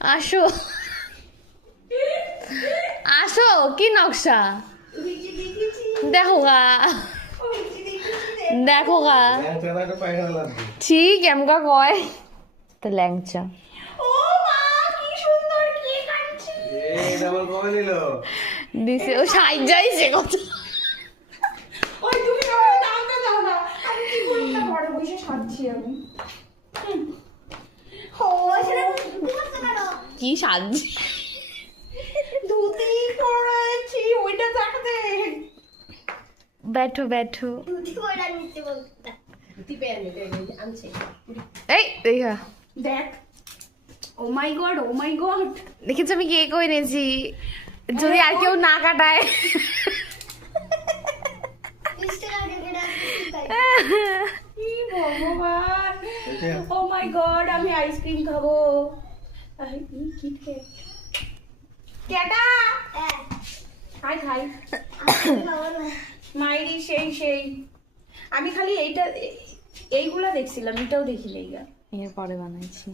আসো আসো, কি নকশা দেখো গা, দেখো গা, ঠিক এমকা কয় তো ল্যাংচা। দিছে ও সাইজ যাইছে কত। কি সাজছে बैठो बैठो এই দেখা দেখ ও মাই গড দেখেছো আমি কেক এনেছি, যদি আর কেউ না কাটায়। ভগবান ও মাই গড আমি আইসক্রিম খাবো। কেটা খাই খাই মাইরি সেই সেই আমি খালি এইগুলা দেখছিলাম, এটাও দেখি লেগা এর পরে বানাইছি।